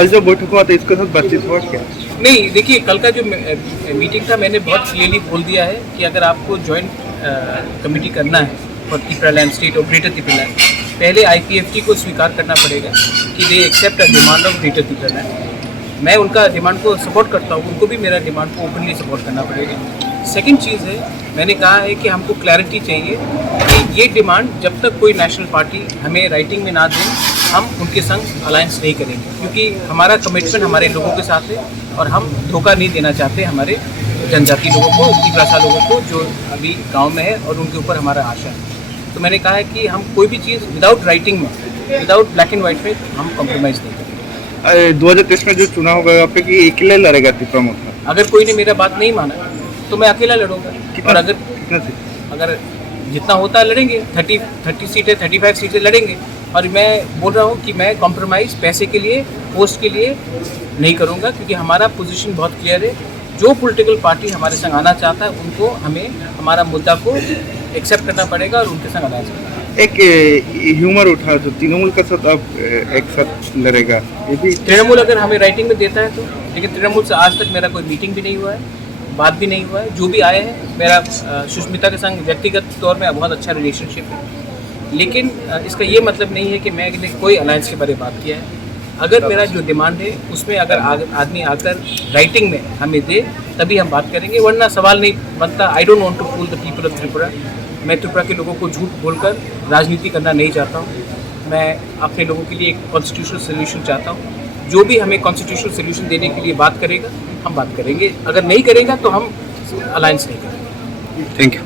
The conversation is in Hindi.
आज जो बैठक हुआ था इसके साथ बातचीत हुआ क्या? नहीं, देखिए कल का जो मीटिंग था मैंने बहुत क्लियरली बोल दिया है कि अगर आपको जॉइंट कमेटी करना है फॉर त्रिपुरालैंड स्टेट और ग्रेटर त्रिपुरालैंड, पहले IPFT को स्वीकार करना पड़ेगा कि they accept a demand of greater Tripuraland. मैं उनका डिमांड को सपोर्ट करता हूँ, उनको भी मेरा डिमांड को ओपनली सपोर्ट करना पड़ेगा। सेकंड चीज़ है, मैंने कहा है कि हमको क्लैरिटी चाहिए कि ये डिमांड जब तक कोई नेशनल पार्टी हमें राइटिंग में ना दें, हम उनके संग अलायंस नहीं करेंगे, क्योंकि हमारा कमिटमेंट हमारे लोगों के साथ है और हम धोखा नहीं देना चाहते हमारे जनजाति लोगों को, त्रिभाषा लोगों को जो अभी गांव में है और उनके ऊपर हमारा आशा है। तो मैंने कहा है कि हम कोई भी चीज़ विदाउट राइटिंग में, विदाउट ब्लैक एंड वाइट में हम कॉम्प्रोमाइज़ नहीं करेंगे। 2023 में जो चुनाव होगा यहाँ पे कि अकेले लड़ेगा त्रिपुरा मोर्चा? अगर कोई ने मेरा बात नहीं माना तो मैं अकेला लड़ूंगा। और अगर जितना होता है लड़ेंगे, 30 सीटें 35 सीटें लड़ेंगे। और मैं बोल रहा हूँ कि मैं कॉम्प्रोमाइज़ पैसे के लिए, पोस्ट के लिए नहीं करूँगा, क्योंकि हमारा पोजीशन बहुत क्लियर है। जो पॉलिटिकल पार्टी हमारे संग आना चाहता है उनको हमें हमारा मुद्दा को एक्सेप्ट करना पड़ेगा और उनके संग आना चाहिए। एक ह्यूमर उठा जो तृणमूल का साथ अब एक साथ लड़ेगा, ये भी तृणमूल अगर हमें राइटिंग में देता है तो, लेकिन तृणमूल से आज तक मेरा कोई मीटिंग भी नहीं हुआ है, बात भी नहीं हुआ है। जो भी आए हैं, मेरा सुष्मिता के संग व्यक्तिगत तौर में बहुत अच्छा रिलेशनशिप है, लेकिन इसका ये मतलब नहीं है कि मैंने कोई अलायंस के बारे में बात किया है। अगर मेरा जो डिमांड है उसमें अगर आदमी आकर राइटिंग में हमें दे तभी हम बात करेंगे, वरना सवाल नहीं बनता। I don't want to fool the people of Tripura. मैं त्रिपुरा के लोगों को झूठ बोलकर राजनीति करना नहीं चाहता हूँ। मैं अपने लोगों के लिए एक कॉन्स्टिट्यूशनल सोल्यूशन चाहता हूँ। जो भी हमें कॉन्स्टिट्यूशनल सोल्यूशन देने के लिए बात करेगा हम बात करेंगे, अगर नहीं करेगा तो हम अलायंस नहीं करेंगे। Thank you.